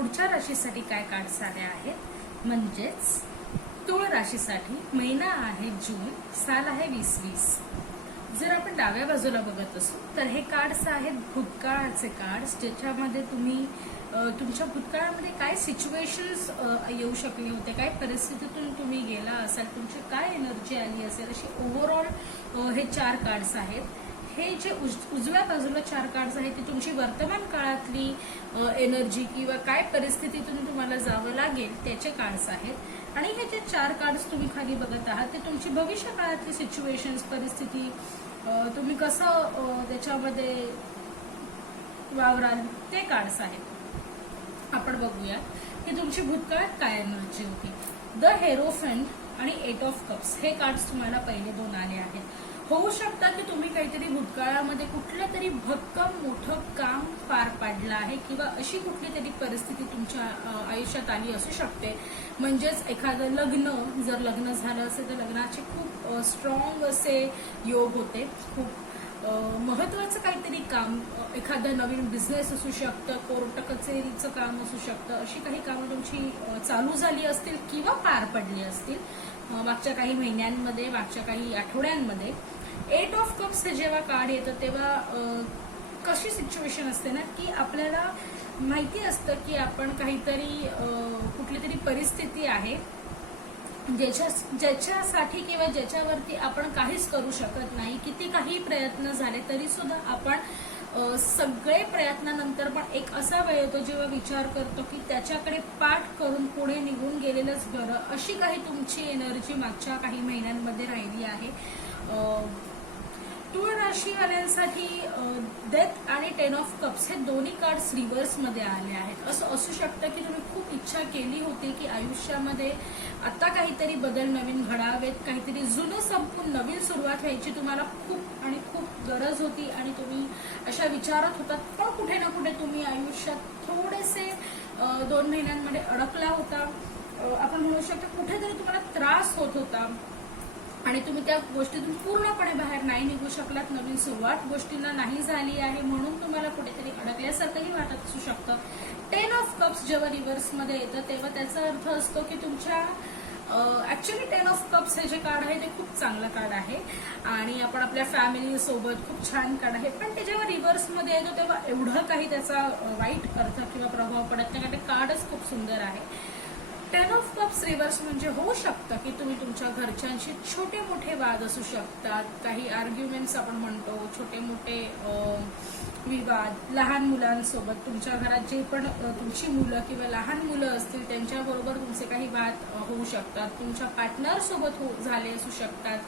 पुढच्या राशीसाठी काय कार्ड्स आले आहेत म्हणजेच तुळ राशीसाठी महिना आहे जून, साल आहे 2020। जर आपण डाव्या बाजूला बघत असू तर हे कार्ड्स आहेत भूतकाळाचे कार्ड्स, ज्याच्यामध्ये तुम्ही तुमच्या भूतकाळामध्ये काय सिच्युएशन्स येऊ शकले होते, काय परिस्थितीतून तुम्ही गेला असाल, तुमची काय एनर्जी आली असेल, अशी ओव्हरऑल हे 4 कार्ड्स आहेत। हे जे उजव्या बाजूला 4 कार्ड्स आहेत ते तुमची वर्तमान काळातली एनर्जी किंवा काय परिस्थितीतून तुम्हाला जावं लागेल त्याचे कार्ड्स आहेत। आणि हे जे 4 कार्ड्स तुम्ही खाली बघत आहात ते तुमची भविष्य काळातली सिच्युएशन्स, परिस्थिती, तुम्ही कसं त्याच्यामध्ये वावराल ते कार्ड्स आहेत। आपण बघूया की तुमची भूतकाळात काय एनर्जी होती। द हेरोफंट आणि 8 ऑफ कप्स हे कार्ड्स तुम्हाला पहिले 2 आले आहेत। होऊ शकतं की तुम्ही काहीतरी भूतकाळामध्ये कुठलं तरी भक्कम मोठं काम पार पाडलं आहे किंवा अशी कुठली तरी परिस्थिती तुमच्या आयुष्यात आली असू शकते। म्हणजेच एखादं लग्न, जर लग्न झालं असेल तर लग्नाचे खूप स्ट्रॉंग असे योग होते, खूप महत्वाचं काहीतरी काम, एखादं नवीन बिझनेस असू शकतं, कोर्ट कचेरीचं काम असू शकतं, अशी काही कामं तुमची चालू झाली असतील किंवा पार पडली असतील मागच्या काही महिन्यांमध्ये, मागच्या काही आठवड्यांमध्ये। 8 ऑफ कप्स हे जेव्हा कार्ड येतं तेव्हा कशी सिच्युएशन असते ना की आपल्याला माहिती असतं की आपण काहीतरी कुठली तरी परिस्थिती आहे ज्याच्यासाठी किंवा ज्याच्यावरती आपण काहीच करू शकत नाही, किती काही प्रयत्न झाले तरी सुद्धा आपण सगळे प्रयत्नानंतर पण एक असा वेळ येतो जेव्हा विचार करतो की त्याच्याकडे पाठ करून पुढे निघून गेलेलंच बरं, अशी काही तुमची एनर्जी मागच्या काही महिन्यांमध्ये राहिली आहे। तुळ राशीवाल्यांसाठी डेथ आणि 10 ऑफ कप्स हे दोन्ही कार्ड्स रिव्हर्स मध्ये आले आहेत। असं असू शकतं की तुम्ही खूप इच्छा केली होती की आयुष्यामध्ये आता काहीतरी बदल नवीन घडावेत, काहीतरी जुनं संपून नवीन सुरुवात व्हायची तुम्हाला खूप आणि खूप गरज होती आणि तुम्ही अशा विचारात होतात, पण कुठे ना कुठे तुम्ही आयुष्यात थोडेसे 2 महिन्यांमध्ये अडकला होता। आपण म्हणू शकतो कुठेतरी तुम्हाला त्रास होत होता आणि तुम्ही त्या गोष्टीतून पूर्णपणे बाहेर नाही निघू शकलात, नवीन सुरुवात गोष्टींना नाही झाली आहे म्हणून तुम्हाला कुठेतरी अडकल्यासारखंही वाटत असू शकतं। 10 ऑफ कप्स जेव्हा रिव्हर्स मध्ये येतं तेव्हा त्याचा अर्थ असतो की तुमच्या ऍक्च्युअली 10 ऑफ कप्स हे जे कार्ड आहे ते खूप चांगलं कार्ड आहे आणि आपण आपल्या फॅमिली सोबत खूप छान कार्ड आहे, पण ते जेव्हा रिव्हर्स मध्ये येतो तेव्हा एवढं काही त्याचा वाईट अर्थ किंवा प्रभाव पडत नाही, कारण ते कार्डच खूप सुंदर आहे। 10 ऑफ कप्स रिव्हर्स म्हणजे होऊ शकतं की तुम्ही तुमच्या घरच्यांशी छोटे मोठे वाद असू शकतात, काही आर्ग्युमेंट्स आपण म्हणतो, छोटे मोठे विवाद, लहान मुलांसोबत तुमच्या घरात जे पण तुमची मुलं किंवा लहान मुलं असतील त्यांच्याबरोबर तुमचे काही वाद होऊ शकतात, तुमच्या पार्टनर सोबत झाले असू शकतात,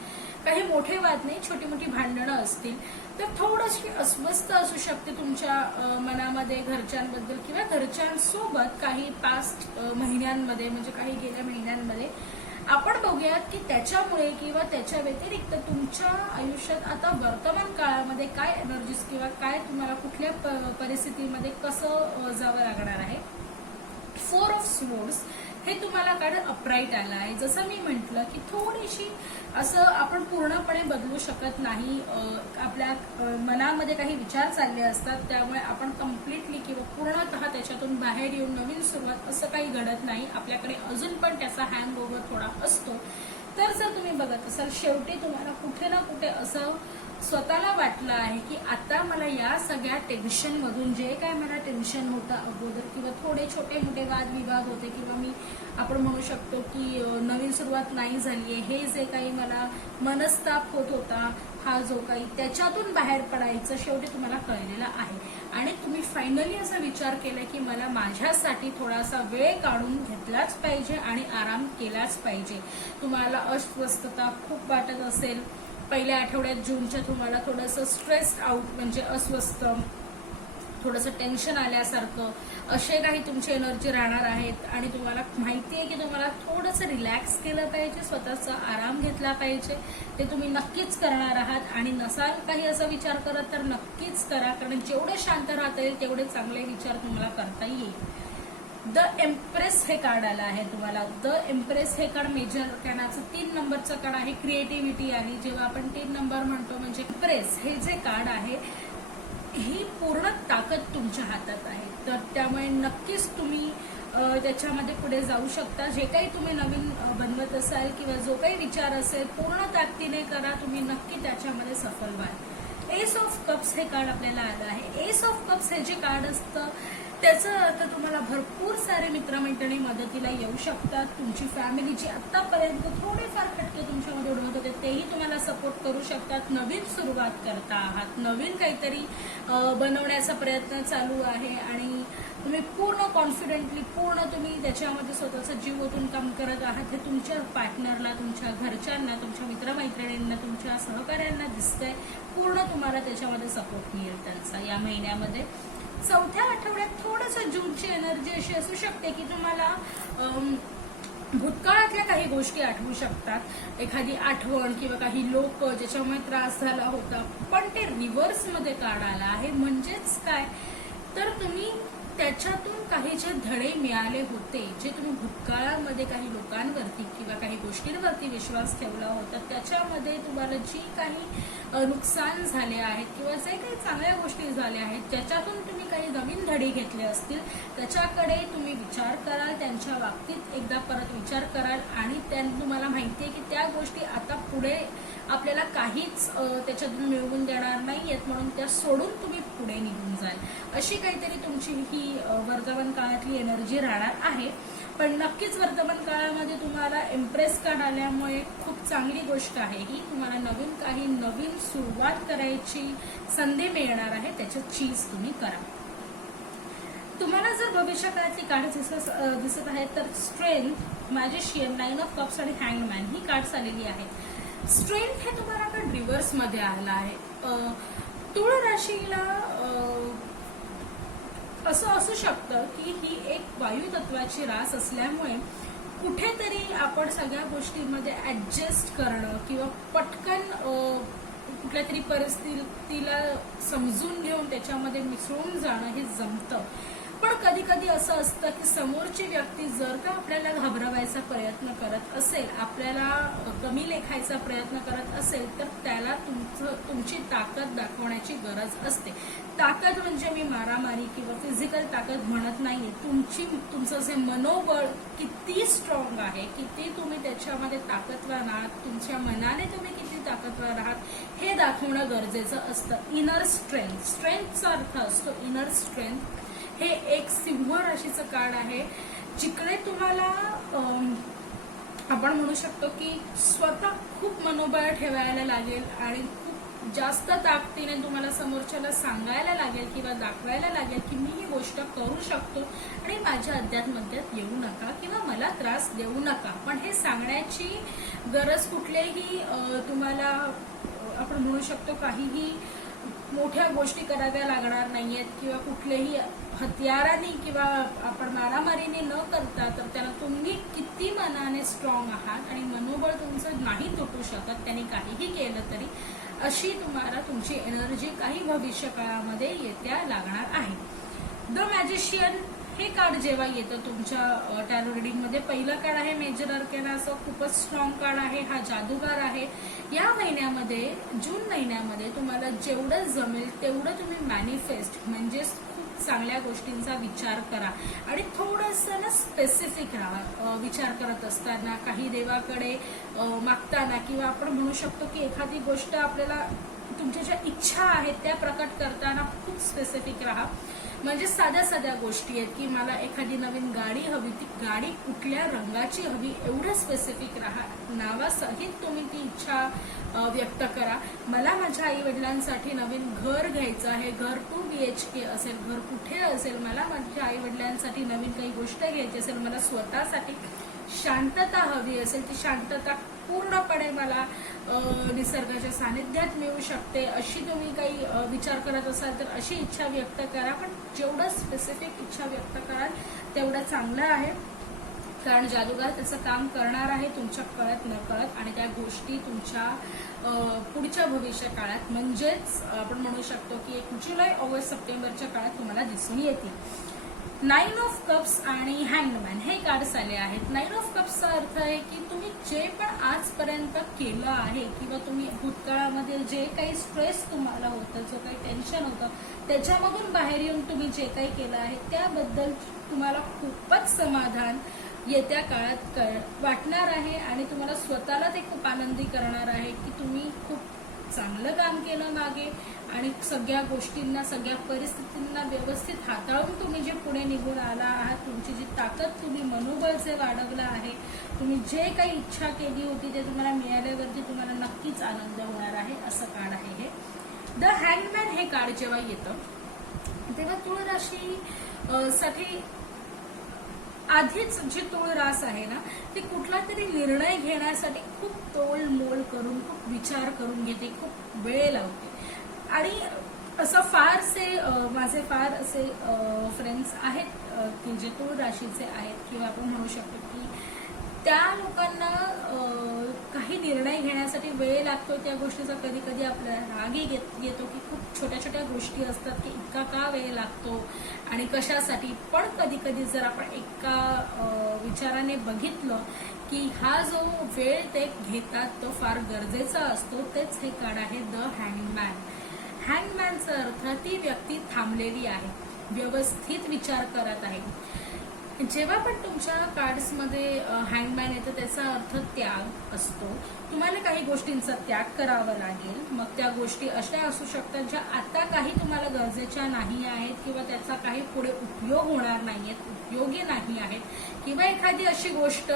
काही मोठे वाद नाही, छोटी मोठी भांडणं असतील तर थोडीशी अस्वस्थ असू शकते तुमच्या मनामध्ये घरच्यांबद्दल किंवा घरच्यांसोबत काही पास्ट महिन्यांमध्ये, म्हणजे काही गेल्या महिन्यांमध्ये। आपण बघूयात की त्याच्यामुळे किंवा त्याच्या व्यतिरिक्त तुमच्या आयुष्यात आता वर्तमान काळामध्ये काय एनर्जीज किंवा काय तुम्हाला कुठल्या परिस्थितीमध्ये कसं जावं लागणार आहे। 4 ऑफ स्वॉर्ड्स हे तुम्हाला कार्ड अपराईट आलं आहे। जसं मी म्हटलं की थोडीशी असं आपण पूर्णपणे बदलू शकत नाही, आपल्या मनामध्ये काही विचार चालले असतात, त्यामुळे आपण कम्प्लिटली किंवा पूर्णतः त्याच्यातून बाहेर येऊन नवीन सुरुवात असं काही घडत नाही, आपल्याकडे अजून पण त्याचा हँग ओव्हर थोडा असतो। तर जर तुम्ही बघत असाल शेवटी तुम्हाला कुठे ना कुठे असं स्वतःला वाटलं आहे की आता मला या सगळ्या टेन्शन मधून, जे काय मला टेन्शन होतं अगोदर किंवा थोडे छोटे मोठे वादविवाद होते किंवा आपण म्हणू शकतो की नवीन सुरुवात नाही झालीये, हे जे काही मला मनस्ताप होत होता, हा जो काही त्याच्यातून बाहेर पडायचं शेवटी तुम्हाला कळलेलं आहे आणि तुम्ही फायनली असा विचार केला की मला माझ्यासाठी थोडासा वेळ काढून घेतलाच पाहिजे आणि आराम केलाच पाहिजे। तुम्हाला अस्वस्थता खूप वाटत असेल, पहिल्या आठवड्यात जूनच्या तुम्हाला थोडंसं स्ट्रेस्ड आउट म्हणजे अस्वस्थ, थोडंसं टेन्शन आल्यासारखं असे काही तुमची एनर्जी राहणार आहेत आणि तुम्हाला माहिती आहे की तुम्हाला थोडंसं रिलॅक्स केलं पाहिजे, स्वतःचा आराम घेतला पाहिजे, ते तुम्ही नक्कीच करणार आहात आणि नसाल काही असा विचार करत तर नक्कीच करा, कारण जेवढे शांत राहता येईल तेवढे चांगले विचार तुम्हाला करता येईल। द एम्प्रेस हे कार्ड आलं आहे तुम्हाला। द एम्प्रेस हे कार्ड मेजर कॅनाचं 3 नंबरचं कार्ड आहे, क्रिएटिव्हिटी आहे। जेव्हा आपण 3 नंबर म्हणतो म्हणजे एम्प्रेस हे जे कार्ड आहे ही पूर्ण ताकद तुमच्या हातात आहे. तर त्यामुळे नक्कीच तुम्ही त्याच्यामध्ये पुढे जाऊ शकता. जे काही तुम्ही नवीन बनवत असाल किंवा जो काही विचार असेल पूर्ण ताकदीने करा, तुम्ही नक्की त्याच्यामध्ये सफल व्हाल. एस ऑफ कप्स हे कार्ड आपल्याला आलं आहे. एस ऑफ कप्स हे जे कार्ड असतं त्याचा अर्थ तुम्हाला भरपूर सारे मित्रमैत्रिणी मदतीला येऊ शकतात. तुमची फॅमिली जी आतापर्यंत थोडेफार खटके तुमच्यामध्ये उडवत होते तेही तुम्हाला सपोर्ट करू शकतात. नवीन सुरुवात करता आहात, नवीन काहीतरी बनवण्याचा प्रयत्न चालू आहे आणि तुम्ही पूर्ण कॉन्फिडेंटली तुम्ही त्याच्यामध्ये स्वतःचा जीव ओतून काम करत आहात. हे तुमच्या पार्टनरला, तुमच्या घरच्यांना, तुमच्या मित्रमैत्रिणींना, तुमच्या सहकाऱ्यांना दिसतंय. पूर्ण तुम्हाला त्याच्यामध्ये सपोर्ट मिळेल त्यांचा. या महिन्यामध्ये चौथ्या आठवड्यात थोडंसं जूनची एनर्जी अशी असू शकते की तुम्हाला भूतकाळातल्या काही गोष्टी आठवू शकतात, एखादी आठवण किंवा काही लोक ज्याच्यामुळे त्रास झाला होता. पण ते रिव्हर्समध्ये कार्ड आला आहे. म्हणजेच काय तर तुम्ही त्याच्यातून काही जे धडे मिळाले होते, जे तुम्ही भूतकाळामध्ये काही लोकांवरती किंवा काही गोष्टींवरती विश्वास ठेवला होता, त्याच्यामध्ये तुम्हाला जी काही नुकसान झाले आहेत किंवा जे काही चांगल्या गोष्टी झाल्या आहेत, ज्याच्यातून तुम्ही काही नवीन धडे घेतले असतील, त्याच्याकडे तुम्ही विचार कराल. त्यांच्या बाबतीत एकदा परत विचार कराल आणि तुम्हाला माहिती आहे की त्या गोष्टी आता पुढे आपल्याला काहीच त्याच्यातून मिळवून देणार नाहीयेत, म्हणून त्या सोडून तुम्ही पुढे निघून जाल. अशी काहीतरी तुमची ही वर्तमान काळातली एनर्जी राहणार आहे. पण नक्कीच वर्तमान काळामध्ये तुम्हाला इम्प्रेस कार्ड आल्यामुळे खूप चांगली गोष्ट आहे ही. तुम्हाला नवीन सुरुवात करायची संधी मिळणार आहे. त्याच्यात चीज तुम्ही करा. तुम्हाला जर भविष्य काळातली कार्ड दिसत आहेत तर strength, magician, nine of cups आणि हँगमॅन ही कार्ड्स आलेली आहेत. स्ट्रेंथ हे तुम्हाला कार्ड रिव्हर्स मध्ये आलं आहे. तुळ राशीला असं असू शकतं की ही एक वायू तत्वाची रास असल्यामुळे कुठेतरी आपण सगळ्या गोष्टींमध्ये ऍडजस्ट करणं किंवा पटकन कुठल्या तरी परिस्थितीला समजून घेऊन त्याच्यामध्ये मिसळून जाणं हे जमतं. पण कधी कधी असं असतं की समोरची व्यक्ती जर का आपल्याला घाबरवायचा प्रयत्न करत असेल, आपल्याला कमी लेखायचा प्रयत्न करत असेल, तर त्याला तुमची ताकद दाखवण्याची गरज असते. ताकद म्हणजे मी मारामारी किंवा फिजिकल ताकद म्हणत नाहीये. तुमचं जे मनोबळ किती स्ट्रॉंग आहे, किती तुम्ही त्याच्यामध्ये ताकदवान आहात, तुमच्या मनाने तुम्ही किती ताकदवान आहात हे दाखवणं गरजेचं असतं. इनर स्ट्रेंथ, स्ट्रेंथचा अर्थ असतो इनर स्ट्रेंथ. हे एक सिंह राशीचं कार्ड आहे, जिकडे तुम्हाला आपण म्हणू शकतो की स्वतः खूप मनोबळ ठेवायला लागेल आणि खूप जास्त ताकदीने तुम्हाला समोरच्याला सांगायला लागेल किंवा दाखवायला लागेल की मी ही गोष्ट करू शकतो आणि माझ्या अध्यात्मध्यात येऊ नका किंवा मला त्रास देऊ नका. पण हे सांगण्याची गरज कुठलेही तुम्हाला आपण म्हणू शकतो काहीही मोठ्या गोष्टी कराव्या लागणार नाहीयेत किंवा कुठलेही हत्याराने किंवा आपण मारामारीने न करता, तर त्याला तुम्ही किती मनाने स्ट्रॉंग आहात आणि मनोबळ तुमचं नाही तुटू शकत त्यांनी काहीही केलं तरी, अशी तुम्हाला तुमची एनर्जी काही भविष्य काळामध्ये येत्या लागणार आहे. द मॅजिशियन हे कार्ड जेव्हा येतं तुमच्या टॅरो रिडिंग मध्ये, पहिलं कार्ड आहे मेजर अर्केना, असं खूपच स्ट्रॉंग कार्ड आहे. हा जादूगार आहे. या महिन्यामध्ये, जून महिन्यामध्ये तुम्हाला जेवढं जमेल तेवढं तुम्ही मॅनिफेस्ट म्हणजे खूप चांगल्या गोष्टींचा विचार करा आणि थोडंसं ना स्पेसिफिक राहा. विचार करत असताना, काही देवाकडे मागताना किंवा आपण म्हणू शकतो की एखादी गोष्ट आपल्याला तुमच्या ज्या इच्छा आहेत त्या प्रकट करताना खूप स्पेसिफिक राहा. म्हणजे साध्या गोष्टी आहेत की मला एखादी नवीन गाडी हवी, ती गाडी कुठल्या रंगाची हवी एवढं स्पेसिफिक राहा. नावासहित तुम्ही ती इच्छा व्यक्त करा. मला माझ्या आई वडिलांसाठी नवीन घर घ्यायचं आहे, घर 2 BHK असेल, घर कुठे असेल, मला माझ्या आई वडिलांसाठी नवीन काही गोष्ट घ्यायची असेल, मला स्वतःसाठी शांतता हवी असेल, ती शांतता पूर्णपणे मला निसर्गाच्या सानिध्यात मिळू शकते, अशी तुम्ही काही विचार करत असाल तर अशी इच्छा व्यक्त करा. पण जेवढं स्पेसिफिक इच्छा व्यक्त कराल तेवढं चांगलं आहे, कारण जादूगार त्याचं काम करणार आहे तुमच्या कळत नकळत आणि त्या गोष्टी तुमच्या पुढच्या भविष्य काळात म्हणजेच आपण म्हणू शकतो की 1 जुलै, ऑगस्ट, सप्टेंबरच्या काळात तुम्हाला दिसून येतील. नाईन ऑफ कप्स आणि हँगमॅन हे कार्ड्स आले आहेत. नाईन ऑफ कप्सचा अर्थ आहे की तुम्ही जे पण आजपर्यंत केलं आहे किंवा तुम्ही भूतकाळामध्ये जे काही स्ट्रेस तुम्हाला होतं, जो काही टेन्शन होतं, त्याच्यामधून बाहेर येऊन तुम्ही जे काही केलं आहे त्याबद्दल तुम्हाला खूपच समाधान येत्या काळात वाटणार आहे आणि तुम्हाला स्वतःला ते खूप आनंदी करणार आहे की तुम्ही खूप चांगलं काम केलं मागे आणि सगळ्या गोष्टींना, सगळ्या परिस्थितींना व्यवस्थित हाताळून तुम्ही जे पुढे निघून आला आहात, तुमची जी ताकद, तुम्ही मनोबल जे वाढवलं आहे, तुम्ही जे काही इच्छा केली होती ते तुम्हाला मिळाल्यावरती तुम्हाला नक्कीच आनंद होणार आहे, असं कार्ड आहे हे. द हँगमॅन हे कार्ड जेव्हा येतं तेव्हा तुळ राशी साठी आधीच जी तुळ रास आहे ना ती कुठला तरी निर्णय घेण्यासाठी खूप तोलमोल करून, खूप विचार करून घेते, खूप वेळ लावते. आणि असं फारसे माझे फार असे फ्रेंड्स आहेत की जे तुळ राशीचे आहेत किंवा आपण म्हणू शकतो की त्या लोकांना काही निर्णय घेण्यासाठी वेळ लागतो. त्या गोष्टीचा कधी कधी आपल्याला रागही येतो की खूप छोट्या छोट्या गोष्टी असतात की इतका का वेळ लागतो आणि कशासाठी. पण कधी कधी जर आपण एका विचाराने बघितलं की हा जो वेळ ते घेतात तो फार गरजेचा असतो, तेच हे कार्ड आहे द हँगमॅन. हँगमॅनचा अर्थ ती व्यक्ती थांबलेली आहे, व्यवस्थित विचार करत आहे. जेव्हा पण तुमच्या कार्ड्समध्ये हँगमॅन येतं त्याचा अर्थ त्याग असतो. तुम्हाला काही गोष्टींचा त्याग करावा लागेल. मग त्या गोष्टी अशा असू शकतात ज्या आता काही तुम्हाला गरजेच्या नाही आहेत किंवा त्याचा काही पुढे उपयोग होणार नाहीयेत, उपयोगी नाही आहेत, किंवा एखादी अशी गोष्ट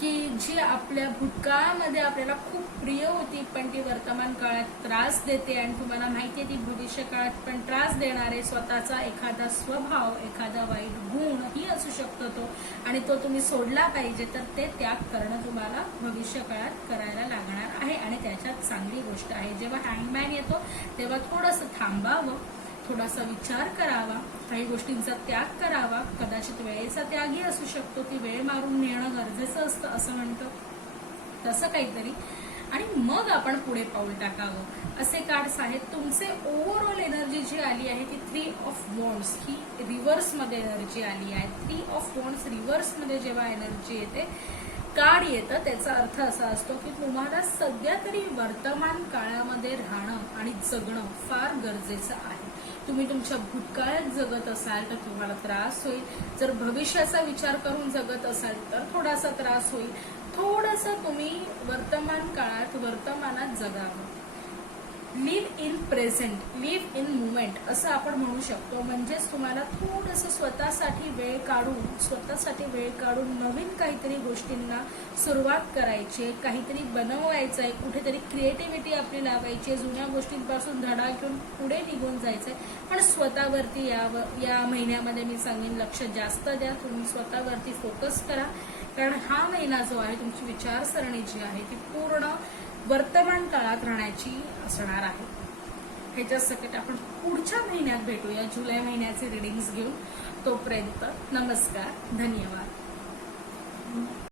की जी आपल्या भूतकाळामध्ये आपल्याला खूप प्रिय होती पण ती वर्तमान काळात त्रास देते आणि तुम्हाला माहिती आहे ती भविष्य काळात पण त्रास देणारे स्वतःचा एखादा स्वभाव, एखादा वाईट गुण ही असू शकतो तो, आणि तो तुम्ही सोडला पाहिजे. तर ते त्याग करणं तुम्हाला भविष्य काळात करायला लागणार आहे आणि त्याच्यात चांगली गोष्ट आहे. जेव्हा हँगमॅन येतो तेव्हा थोडंसं थांबावं, थोडासा विचार करावा, काही गोष्टींचा त्याग करावा. कदाचित वेळेचा त्यागही असू शकतो, ती वेळ मारून नेणं गरजेचं असतं असं म्हणतं, तसं काहीतरी. आणि मग आपण पुढे पाऊल टाकावं असे कार्ड्स आहेत. तुमचे ओव्हरऑल एनर्जी जी आली आहे ती 3 ऑफ वॉन्ड्स ही रिव्हर्समध्ये एनर्जी आली आहे. 3 ऑफ वॉन्ड्स रिव्हर्समध्ये जेव्हा एनर्जी येते, कार्ड येतं, त्याचा अर्थ असा असतो की तुम्हाला सध्या तरी वर्तमान काळामध्ये राहणं आणि जगणं फार गरजेचं आहे. तुम्ही तुमच्या भूतकाळात जगत असाल तर तुम्हाला त्रास होईल. जर भविष्याचा विचार करून जगत असाल तर थोडासा त्रास होईल. थोडंसं तुम्ही वर्तमान काळात, वर्तमानात जगावं. Live in present, live in movement असं आपण म्हणू शकतो. म्हणजेच तुम्हाला थोडंसं स्वतःसाठी वेळ काढून नवीन काहीतरी गोष्टींना सुरुवात करायची, काहीतरी बनवायचं आहे, कुठेतरी क्रिएटिव्हिटी आपली लावायची, जुन्या गोष्टींपासून धडा घेऊन पुढे निघून जायचंय. पण स्वतःवरती या महिन्यामध्ये मी सांगेन लक्ष जास्त द्या. तुम्ही स्वतःवरती फोकस करा, कारण हा महिना जो आहे तुमची विचारसरणी जी आहे ती पूर्ण वर्तमान काळात राहण्याची असणार आहे. ह्याच्या सकट आपण पुढच्या महिन्यात भेटूया, जुलै महिन्याचे रिडिंग्स घेऊन. तोपर्यंत नमस्कार, धन्यवाद.